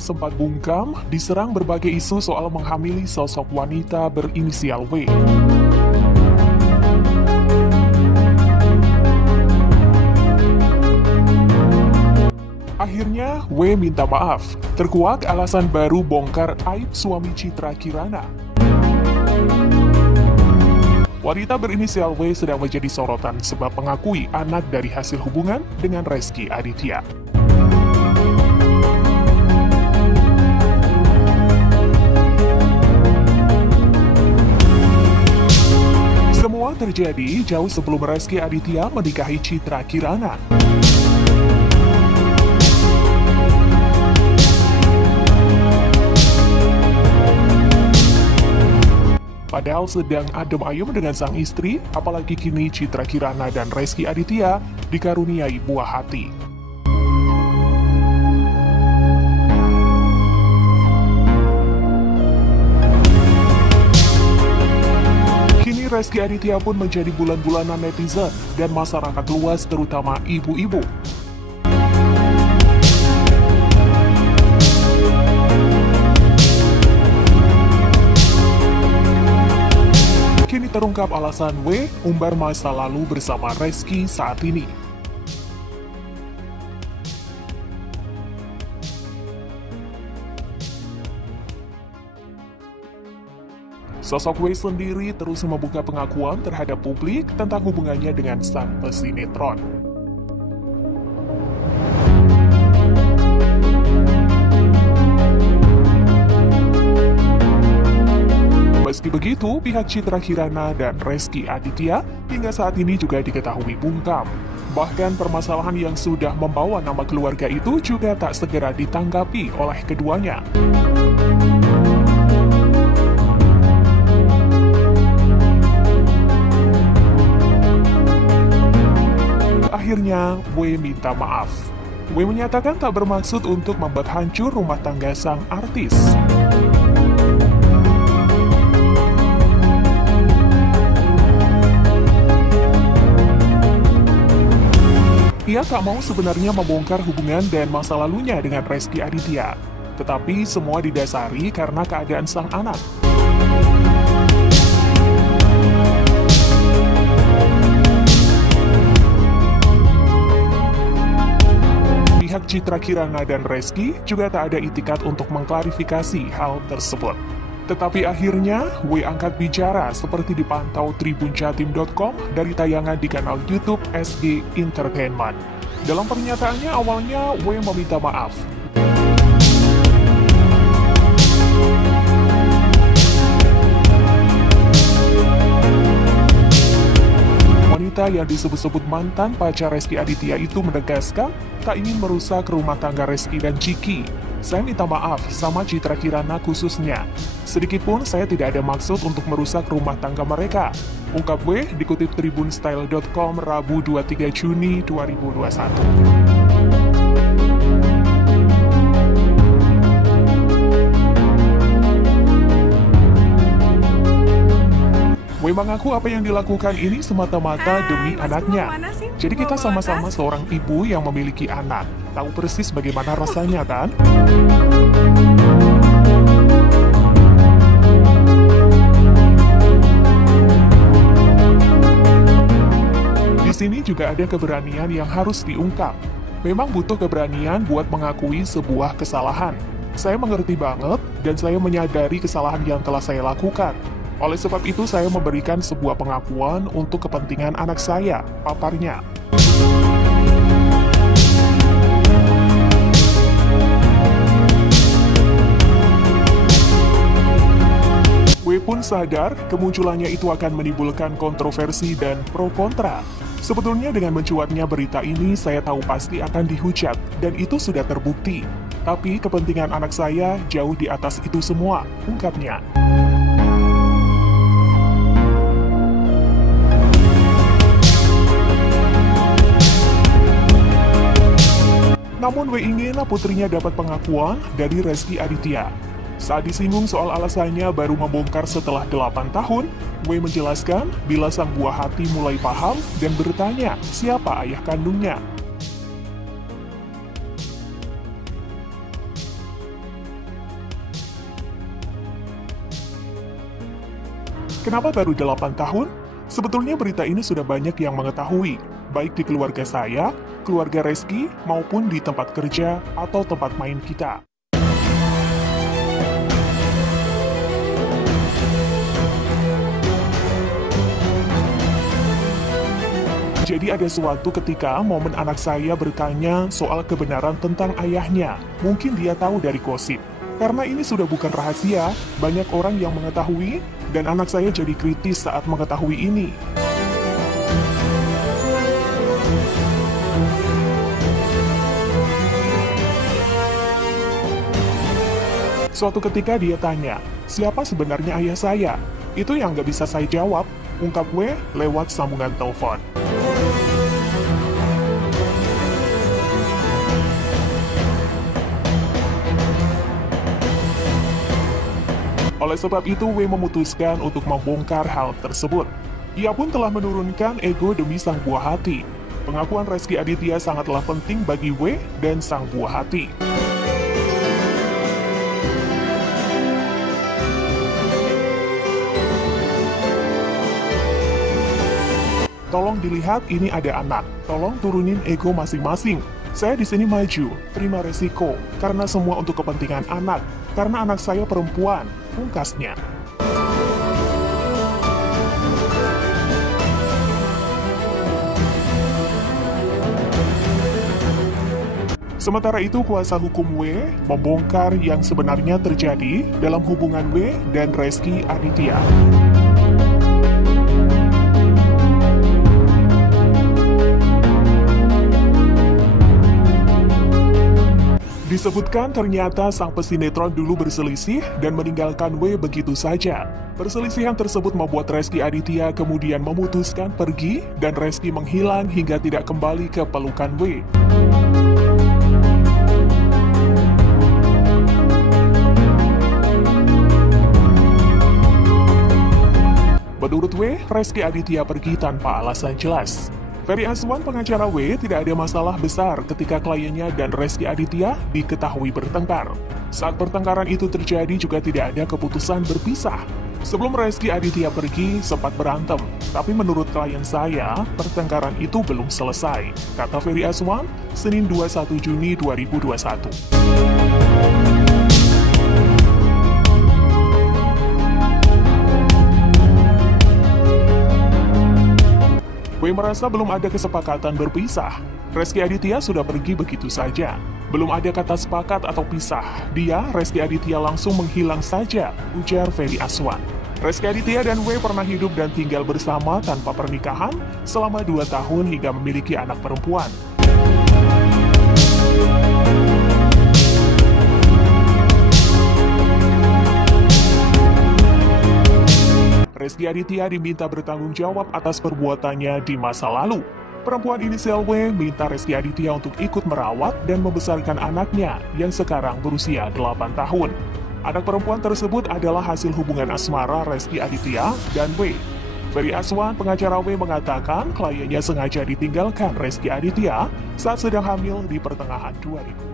sempat bungkam diserang berbagai isu soal menghamili sosok wanita berinisial W. Akhirnya, W minta maaf. Terkuak alasan baru bongkar aib suami Citra Kirana. Wanita berinisial W sedang menjadi sorotan sebab mengakui anak dari hasil hubungan dengan Rezky Aditya. Semua terjadi jauh sebelum Rezky Aditya menikahi Citra Kirana. Padahal sedang adem ayem dengan sang istri, apalagi kini Citra Kirana dan Rezky Aditya dikaruniai buah hati. Kini Rezky Aditya pun menjadi bulan-bulanan netizen dan masyarakat luas terutama ibu-ibu. Kini terungkap alasan W umbar masa lalu bersama Rezky saat ini. Sosok W sendiri terus membuka pengakuan terhadap publik tentang hubungannya dengan sang pesinetron. Meski begitu, pihak Citra Kirana dan Rezky Aditya hingga saat ini juga diketahui bungkam. Bahkan permasalahan yang sudah membawa nama keluarga itu juga tak segera ditanggapi oleh keduanya. Akhirnya, W minta maaf. W menyatakan tak bermaksud untuk membuat hancur rumah tangga sang artis. Ia tak mau sebenarnya membongkar hubungan dan masa lalunya dengan Rezky Aditya. Tetapi semua didasari karena keadaan sang anak. Pihak Citra Kirana dan Rezky juga tak ada itikat untuk mengklarifikasi hal tersebut. Tetapi akhirnya, W angkat bicara seperti dipantau tribunjatim.com dari tayangan di kanal YouTube SG Entertainment. Dalam pernyataannya awalnya, W meminta maaf. Wanita yang disebut-sebut mantan pacar Rezky Aditya itu menegaskan tak ingin merusak rumah tangga Rezky dan Ciki. Saya minta maaf sama Citra Kirana khususnya. Sedikitpun saya tidak ada maksud untuk merusak rumah tangga mereka. Ungkap W dikutip tribunstyle.com Rabu 23 Juni 2021. W mengaku apa yang dilakukan ini semata-mata demi anaknya. Jadi kita sama-sama seorang ibu yang memiliki anak. Tahu persis bagaimana rasanya, kan? Di sini juga ada keberanian yang harus diungkap. Memang butuh keberanian buat mengakui sebuah kesalahan. Saya mengerti banget dan saya menyadari kesalahan yang telah saya lakukan. Oleh sebab itu, saya memberikan sebuah pengakuan untuk kepentingan anak saya, paparnya. W pun sadar kemunculannya itu akan menimbulkan kontroversi dan pro kontra. Sebetulnya dengan mencuatnya berita ini, saya tahu pasti akan dihujat, dan itu sudah terbukti. Tapi kepentingan anak saya jauh di atas itu semua, ungkapnya. Namun W ingin putrinya dapat pengakuan dari Rezky Aditya. Saat disinggung soal alasannya baru membongkar setelah 8 tahun, W menjelaskan bila sang buah hati mulai paham dan bertanya siapa ayah kandungnya. Kenapa baru 8 tahun? Sebetulnya berita ini sudah banyak yang mengetahui, baik di keluarga saya, keluarga Reski, maupun di tempat kerja atau tempat main kita. Jadi ada suatu ketika momen anak saya bertanya soal kebenaran tentang ayahnya. Mungkin dia tahu dari gosip. Karena ini sudah bukan rahasia, banyak orang yang mengetahui, dan anak saya jadi kritis saat mengetahui ini. Suatu ketika dia tanya, siapa sebenarnya ayah saya? Itu yang gak bisa saya jawab, ungkap W lewat sambungan telepon. Oleh sebab itu, W memutuskan untuk membongkar hal tersebut. Ia pun telah menurunkan ego demi sang buah hati. Pengakuan Reski Aditya sangatlah penting bagi W dan sang buah hati. Tolong dilihat, ini ada anak. Tolong turunin ego masing-masing. Saya di sini maju, terima resiko, karena semua untuk kepentingan anak. Karena anak saya perempuan, pungkasnya. Sementara itu, kuasa hukum W membongkar yang sebenarnya terjadi dalam hubungan W dan Reski Aditya. Disebutkan ternyata sang pesinetron dulu berselisih dan meninggalkan W begitu saja. Perselisihan tersebut membuat Reski Aditya kemudian memutuskan pergi dan Reski menghilang hingga tidak kembali ke pelukan W. Menurut W, Reski Aditya pergi tanpa alasan jelas. Ferry Azwan, pengacara W, tidak ada masalah besar ketika kliennya dan Reski Aditya diketahui bertengkar. Saat pertengkaran itu terjadi juga tidak ada keputusan berpisah. Sebelum Reski Aditya pergi, sempat berantem. Tapi menurut klien saya, pertengkaran itu belum selesai, kata Ferry Azwan, Senin 21 Juni 2021. W merasa belum ada kesepakatan berpisah. Reski Aditya sudah pergi begitu saja. Belum ada kata sepakat atau pisah. Dia, Reski Aditya, langsung menghilang saja, ujar Ferry Azwan. Reski Aditya dan W pernah hidup dan tinggal bersama tanpa pernikahan selama 2 tahun hingga memiliki anak perempuan. Reski Aditya diminta bertanggung jawab atas perbuatannya di masa lalu. Perempuan inisial W minta Reski Aditya untuk ikut merawat dan membesarkan anaknya yang sekarang berusia 8 tahun. Anak perempuan tersebut adalah hasil hubungan asmara Reski Aditya dan W. Ferry Azwan, pengacara W, mengatakan kliennya sengaja ditinggalkan Reski Aditya saat sedang hamil di pertengahan 2012.